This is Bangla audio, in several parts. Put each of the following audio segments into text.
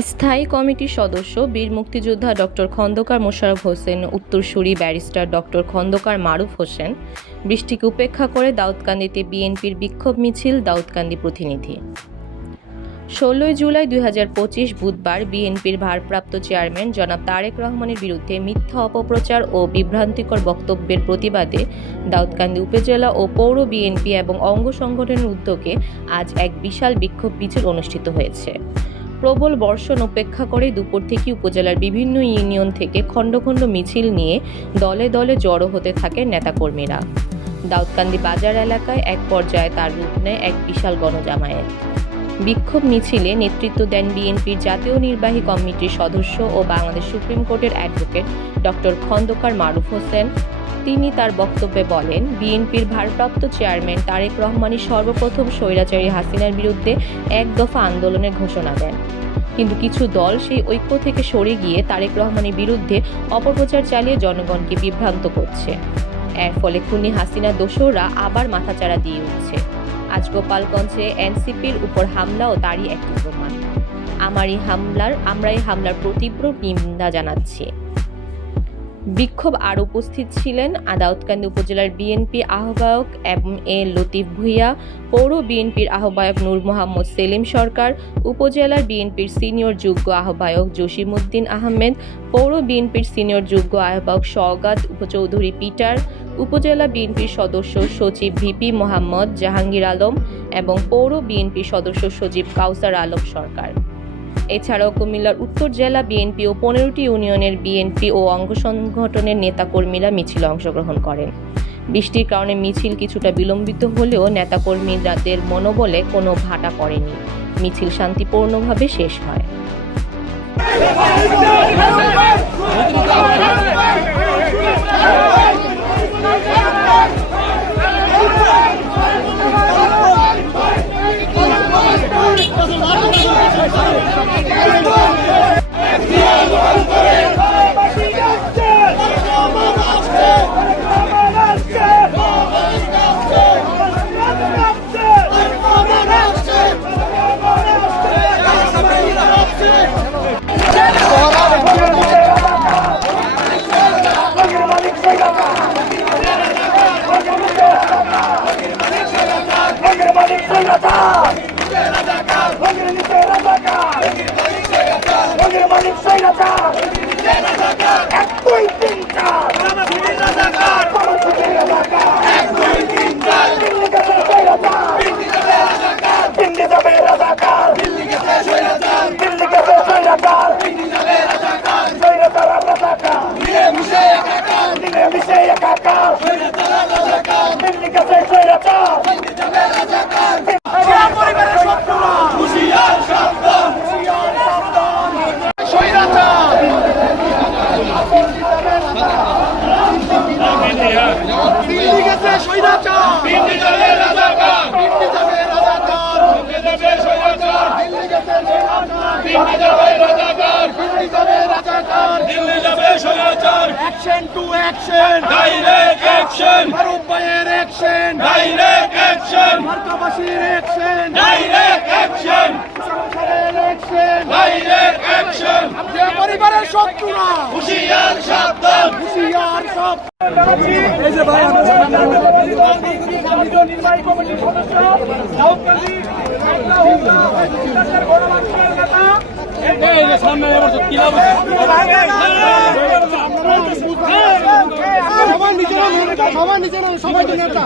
স্থায়ী কমিটির সদস্য বীর মুক্তিযোদ্ধা ডক্টর খন্দকার মোশাররফ হোসেন, উত্তরসূরি ব্যারিস্টার ডক্টর খন্দকার মারুফ হোসেন। বৃষ্টিকে উপেক্ষা করে দাউদকান্দিতে বিএনপির বিক্ষোভ মিছিল। দাউদকান্দি প্রতিনিধি। ১৬ জুলাই ২০২৫ বুধবার বিএনপির ভারপ্রাপ্ত চেয়ারম্যান জনাব তারেক রহমানের বিরুদ্ধে মিথ্যা অপপ্রচার ও বিভ্রান্তিকর বক্তব্যের প্রতিবাদে দাউদকান্দি উপজেলা ও পৌর বিএনপি এবং অঙ্গ সংগঠনের উদ্যোগে আজ এক বিশাল বিক্ষোভ মিছিল অনুষ্ঠিত হয়েছে। প্রবল বর্ষণ উপেক্ষা করে দুপুর থেকে উপজেলার বিভিন্ন ইউনিয়ন থেকে খণ্ড খণ্ড মিছিল নিয়ে দলে দলে জড়ো হতে থাকে নেতাকর্মীরা। দাউদকান্দি বাজার এলাকায় এক পর্যায়ে তার রূপ নেয় এক বিশাল গণজামায়াত। বিক্ষোভ মিছিলে নেতৃত্ব দেন বিএনপির জাতীয় নির্বাহী কমিটির সদস্য ও বাংলাদেশ সুপ্রিম কোর্টের অ্যাডভোকেট ডক্টর খন্দকার মারুফ হোসেন। তিনি তার বক্তব্যে বলেন, বিএনপির ভারপ্রাপ্ত চেয়ারম্যান তারেক রহমানই সর্বপ্রথম স্বৈরাচারী হাসিনার বিরুদ্ধে এক দফা আন্দোলনের ঘোষণা দেন, কিন্তু কিছু দল সেই ঐক্য থেকে সরে গিয়ে তারেক রহমানের বিরুদ্ধে অপপ্রচার চালিয়ে জনগণকে বিভ্রান্ত করছে। এর ফলে খুনি হাসিনা দোসররা আবার মাথাচাড়া দিয়ে উঠছে। আজ গোপালগঞ্জে এনসিপির উপর হামলাও তারই একটি প্রমাণ। আমরা এই হামলার তীব্র নিন্দা জানাচ্ছি। বিক্ষোভ আর উপস্থিত ছিলেন দাউদকান্দি উপজেলার বিএনপি আহ্বায়ক এম.এ. লতিফ ভূঁইয়া, পৌর বিএনপির আহ্বায়ক নূর মোহাম্মদ সেলিম সরকার, উপজেলার বিএনপির সিনিয়র যুগ্ম আহ্বায়ক জসিমউদ্দিন আহমেদ, পৌর বিএনপির সিনিয়র যুগ্ম আহ্বায়ক সওগাত চৌধুরী পিটার, উপজেলা বিএনপির সদস্য সচিব ভিপি মোহাম্মদ জাহাঙ্গীর আলম এবং পৌর বিএনপির সদস্য সচিব কাউসার আলম সরকার। এছাড়াও কুমিল্লার উত্তর জেলা বিএনপি ও 15টি ইউনিয়নের বিএনপি ও অঙ্গ সংগঠনের নেতাকর্মীরা মিছিলে অংশগ্রহণ করেন। বৃষ্টির কারণে মিছিল কিছুটা বিলম্বিত হলেও নেতাকর্মীদের মনোবলে কোনো ভাটা পড়েনি। মিছিল শান্তিপূর্ণভাবে শেষ হয়। Action to action, direct action. Marouf bhaiyer action, direct action. Markabashir action, direct action. Sansader action, direct action. Amra poribarer shottura, hushiyar সাবধান, hushiyar সাবধান। এই যে ভাই আমরা জাতীয় নির্বাহী কমিটির সদস্য দাউদকান্দি নেতা এই যে সামনে এবার তো কি লাভ সবাই নিজেরা সবাই নেতা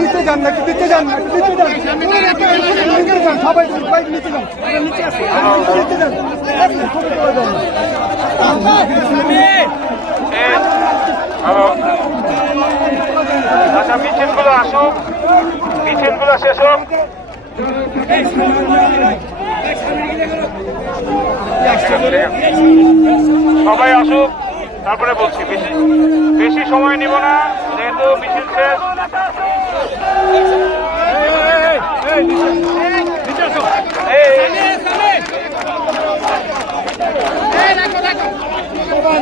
নিচে যান না নিচে যান না নিচে যান সবাই নিচে যান নিচে আসে নিচে যান আচ্ছা মিছিলগুলো আসুক, মিছিলগুলো শেষ হোক। সবাই আসুক, তারপরে বলছি। বেশি সময় নিব না, যেহেতু মিছিল শেষ। সবাই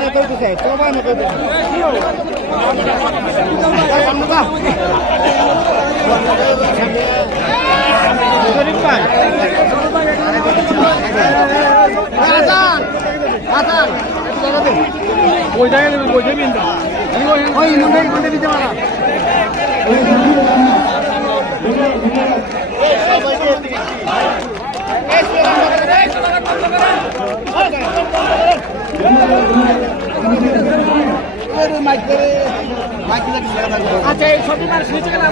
আচ্ছা এই ছবি মার নিচে গেল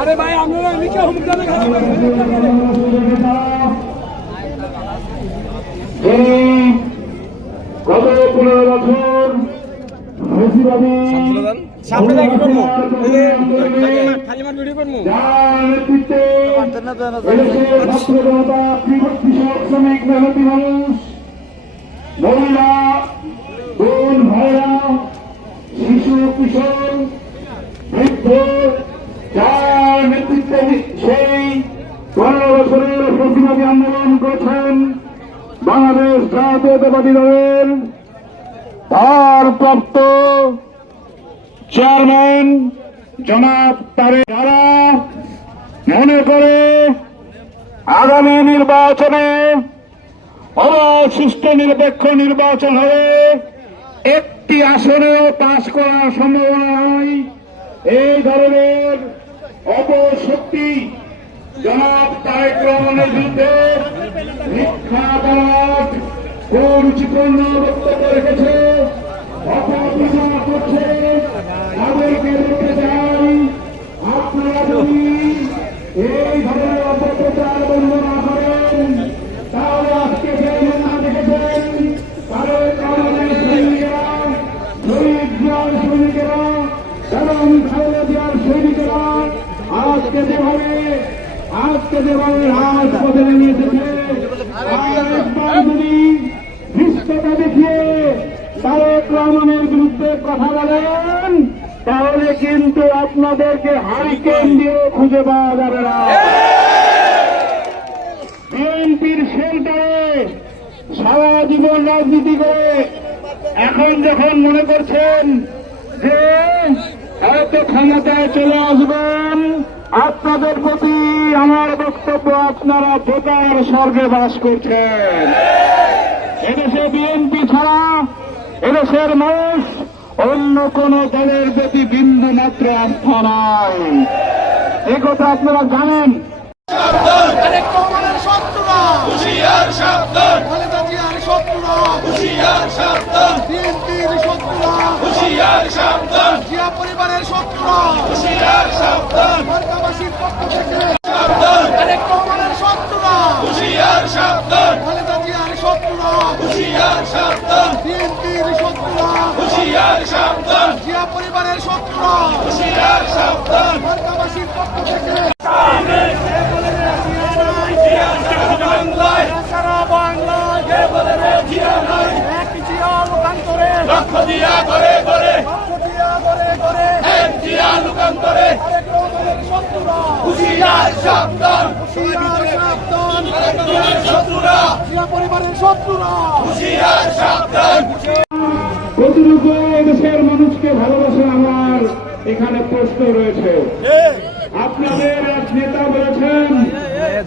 আরে ভাই আমরা নিচে হুমকি দেন গত 15 বছর বেশিরভাগই সামনে দেখি করমু খালি মার ভিডিও করমু যার নেতৃত্বে এদেশের ছাত্র জনতা, কৃষক, শ্রমিক, মেহনতি মানুষ, মহিলা, বোন, ভাইরা, শিশু, কিশোর, বৃদ্ধ, যার নেতৃত্বে সেই 15 বছরের ফেসিবাদী আন্দোলন করেছেন বাংলাদেশ জাতীয়তাবাদী দলের ভারপ্রাপ্ত চেয়ারম্যান জনাব তারেক, যারা মনে করে আগামী নির্বাচনে সুষ্ঠু নিরপেক্ষ নির্বাচন হবে, একটি আসনেও পাশ করার সম্ভাবনা নয়, এই ধরনের অপশক্তি জনাব তারেক রহমানের বিরুদ্ধে মিথ্যাবাদ কুরুচিপূর্ণ বক্তব্য রেখেছে, অপপ্রচার করছে। তাদেরকে বলতে চাই, আপনারা যদি এই ধরনের অপপ্রচার বন্ধ না করেন তাহলে আজকে যে ঘটনা দেখেছেন, তারেক রহমানের সৈনিকেরা, শহীদ জিয়ার সৈনিকেরা এবং খালেদা জিয়ার সৈনিকেরা আজকে যেভাবে রাজপথে নেমে এসেছে, আরেকবার যদি ধৃষ্টতা দেখিয়ে তারেক রহমানের বিরুদ্ধে কথা বলেন তাহলে কিন্তু আপনাদেরকে হারিকেন দিয়ে খুঁজে পাওয়া যাবে না। বিএনপির শেল্টারে সারা জীবন রাজনীতি করে এখন যখন মনে করছেন যে হয়তো ক্ষমতায় চলে আসবেন, আপনাদের প্রতি আমার বক্তব্য, আপনারা বেকার স্বর্গে বাস করছেন। এদেশে বিএনপি ছাড়া এদেশের মানুষ অন্য কোন দলের প্রতি বিন্দু মাত্র আস্থা নাই, এ কথা আপনারা জানেন। আরেক কমানের শত্রুরা হুঁশিয়ার সাবধান, খালেদা জিয়ার শত্রুরা হুঁশিয়ার সাবধান, বিএনপির শত্রুরা হুঁশিয়ার সাবধান, জিয়া পরিবারের শত্রুরা হুঁশিয়ার সাবধান, মার্কাবাসীর পক্ষ থেকে সাবধান, আরেক কমানের শত্রুরা হুঁশিয়ার সাবধান, খালেদা জিয়ার শত্রুরা হুঁশিয়ার সাবধান, বিএনপির শত্রুরা হুঁশিয়ার সাবধান, জিয়া পরিবারের শত্রুরা হুঁশিয়ার সাবধান, মার্কাবাসীর পক্ষ থেকে সারা বাংলায় কে বলে রে জিয়া নাই, এক জিয়া লোকান্তরে লক্ষ দিয়া করে করে, লক্ষ দিয়া করে করে, এক জিয়া লোকান্তরে আরেক রকমের শত্রুরা হুঁশিয়ার সাবধান, হুঁশিয়ার সাবধান, আরেক রকমের শত্রুরা জিয়া পরিবারের শত্রুরা হুঁশিয়ার সাবধান। কতটুকু দেশের মানুষকে ভালোবাসে আমার এখানে প্রশ্ন রয়েছে। আপনাদের এক নেতা বলেছেন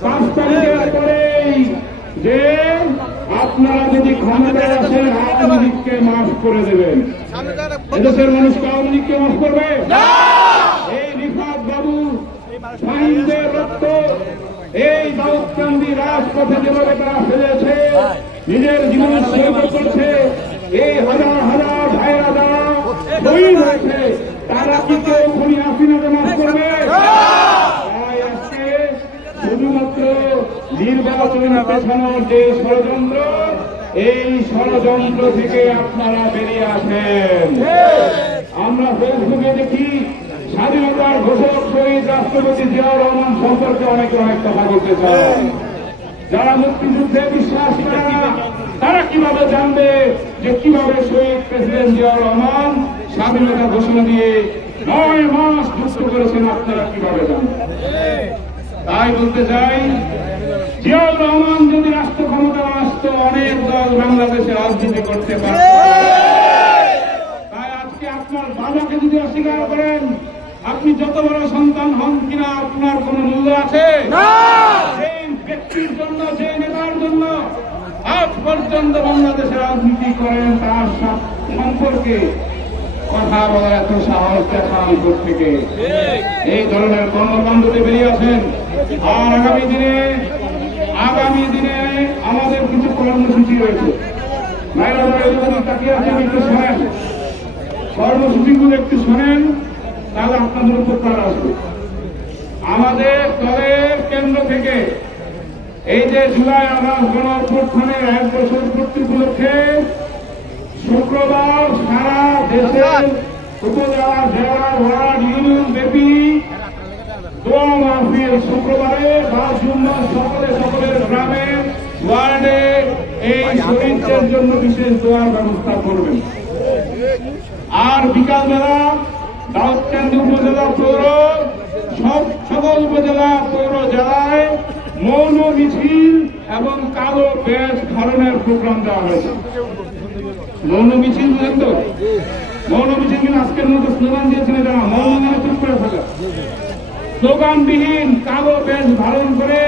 5 তারিখের পরেই যে আপনারা যদি ক্ষমতায় আসেন আওয়ামী লীগকে মাফ করে দেবেন। এদেশের মানুষকে আওয়ামী লীগকে মাফ করবে? এই রিফাত বাবু শাহিনদের রক্ত এই দাউদকান্দি রাজপথে যেভাবে তারা ফেলেছে, নিজের জীবন উৎসর্গ করছে, এই হাজার হাজার ভাইরা যারা শহীদ হয়েছে তারা কি কেউ খুনি হাসিনাকে মাফ করবে? তাই আজকে শুধুমাত্র নির্বাচন পেছানোর যে ষড়যন্ত্র, এই ষড়যন্ত্র থেকে আপনারা বেরিয়ে আসেন। আমরা ফেসবুকে দেখি স্বাধীনতার ঘোষক শহীদ রাষ্ট্রপতি জিয়াউর রহমান সম্পর্কে অনেক কথা বলতে চান। যারা মুক্তিযুদ্ধে বিশ্বাস করে না তারা কিভাবে জানবে যে কিভাবে শহীদ প্রেসিডেন্ট জিয়াউর রহমান স্বাধীনতা ঘোষণা দিয়ে 9 মাস যুদ্ধ করেছেন? আপনারা কিভাবে জানবেন? তাই বলতে চাই, জিয়াউর রহমান যদি রাষ্ট্র ক্ষমতা আসতো, অনেক দল বাংলাদেশে রাজনীতি করতে পারত। তাই আজকে আপনার বাবাকে যদি অস্বীকার করেন, আপনি যত বড় সন্তান হন কিনা আপনার কোন মূল্য আছে? সেই ব্যক্তির জন্য, যে নেতার জন্য আজ পর্যন্ত বাংলাদেশে রাজনীতি করেন, তার সম্পর্কে কথা বলা এত সাহস দেখান থেকে? এই ধরনের কর্মকাণ্ডে বেরিয়ে আসেন। আর আগামী দিনে আমাদের কিছু কর্মসূচি রয়েছে। তাকিয়ে আছেন, একটু শোনেন কর্মসূচিগুলো, একটু শোনেন, তাহলে আপনাদের উপকার আসবে। আমাদের দলের কেন্দ্র থেকে এই যে জুলাই আগস্ট গণ অভ্যুত্থানের 1 বছর পূর্তি উপলক্ষে শুক্রবার সারা দেশের উপজেলা, জেলা, ওয়ার্ড, ইউনিয়ন ব্যাপী দোয়া মাহফিল শুক্রবারে 5 জুন সকলের গ্রামে, ওয়ার্ডে এই শহীদদের জন্য বিশেষ দোয়ার ব্যবস্থা করবেন। আর বিকালবেলা দাউদকান্দি উপজেলা পৌর, সকল উপজেলা পৌর জেলায় মৌন মিছিল এবং কালো ব্যাজ ধারণের প্রোগ্রাম দেওয়া হয়েছে। মৌন মিছিল বুঝেন তো? মৌন মিছিল কিন্তু আজকের মতো স্লোগান দিয়েছেন যারা, মৌন মানে চুপ করে থাকা। স্লোগানবিহীন কালো ব্যাজ ধারণ করে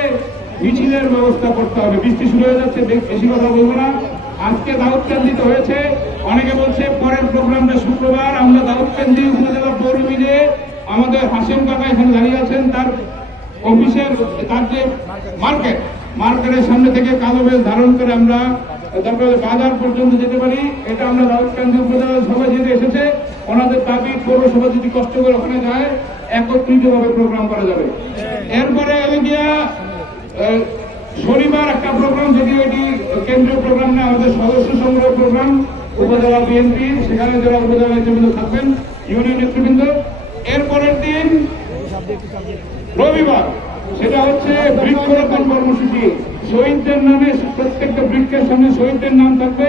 মিছিলের ব্যবস্থা করতে হবে। বৃষ্টি শুরু হয়ে যাচ্ছে, বেশি কথা বলবো না। আজকে দাউদকান্দিতে হয়েছে, অনেকে বলছে পরের প্রোগ্রামটা শুক্রবার। আমরা দাউদকান্দি উপজেলা পৌর মিলে আমাদের হাসিম কাকা এখানে দাঁড়িয়ে আছেন, তার অফিসের, তার যে মার্কেটের সামনে থেকে কালো বেশ ধারণ করে আমরা তারপরে বাজার পর্যন্ত যেতে পারি। এটা আমরা দাউদকান্দি উপজেলার সবাই যেতে এসেছে, ওনাদের দাবি পৌরসভা যদি কষ্ট করে ওখানে যায়, একত্রিতভাবে প্রোগ্রাম করা যাবে। এরপরে এগিয়া শনিবার একটা প্রোগ্রাম, যদি এটি কেন্দ্রীয় প্রোগ্রাম না, আমাদের সদস্য সংগ্রহ প্রোগ্রাম উপজেলা বিএনপি, সেখানে যারা উপজেলা নেতৃবৃন্দ থাকবেন, ইউনিয়ন নেতৃবৃন্দ। এরপরের দিন রবিবার, সেটা হচ্ছে বৃক্ষরোপণ কর্মসূচি। শহীদদের নামে, প্রত্যেকটা বৃক্ষের সামনে শহীদদের নাম থাকবে।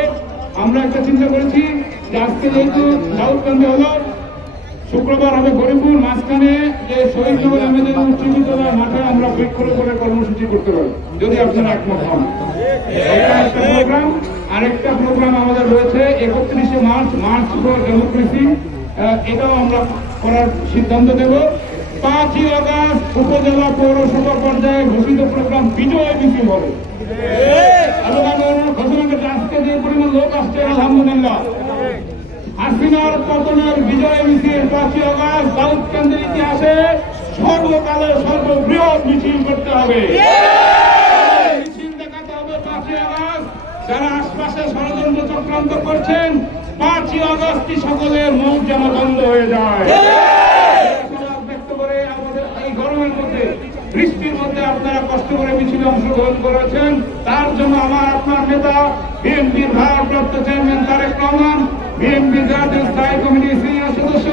আমরা একটা চিন্তা করেছি যে আজকে যেহেতু দাউদকান্দি হলো, শুক্রবার হবে গরিপুর, মাঝখানে যে শহীদ নগর আমাদের উচ্চবিদ্যালয় মাঠে আমরা বৃক্ষরোপণের কর্মসূচি করতে পারি, যদি আপনারা একমত হন। এটা একটা প্রোগ্রাম। আরেকটা প্রোগ্রাম আমাদের রয়েছে 31শে মার্চ ফর ডেমোক্রেসি, এটাও আমরা করার সিদ্ধান্ত দেব। 5ই আগস্ট উপজেলা পৌরসভা পর্যায়ে ঘোষিত প্রোগ্রাম বিজয় মিছিল হবে। আজকে যে পরিমাণ লোক আসছে, আলহামদুলিল্লাহ। হাসিনার পতনের বিজয় মিছিল 5ই আগস্ট দাউদকান্দির ইতিহাসে সর্বকালে সর্ববৃহৎ মিছিল করতে হবে। মিছিল দেখাতে হবে 5ই আগস্ট। যারা আশপাশে ষড়যন্ত্র চক্রান্ত করছেন, 5ই আগস্ট সকলের মুখ যেন বন্ধ হয়ে যায়। ব্যক্ত করে আমাদের এই গরমের মধ্যে, বৃষ্টির মধ্যে আপনারা কষ্ট করে মিছিলে অংশগ্রহণ করেছেন, তার জন্য আমার আপনার নেতা বিএনপির ভারপ্রাপ্ত চেয়ারম্যান তারেক রহমান, বিএনপি জাতীয় স্থায়ী কমিটির সিনিয়র সদস্য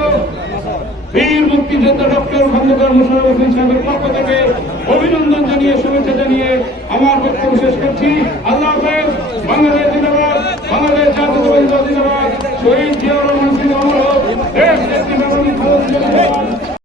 বীর মুক্তিযোদ্ধা ডক্টর খন্দকার মোশাররফ হোসেন সাহেবের পক্ষ থেকে অভিনন্দন জানিয়ে, শুভেচ্ছা জানিয়ে আমার বক্তব্য শেষ করছি। আল্লাহ হাফেজ। বাংলাদেশ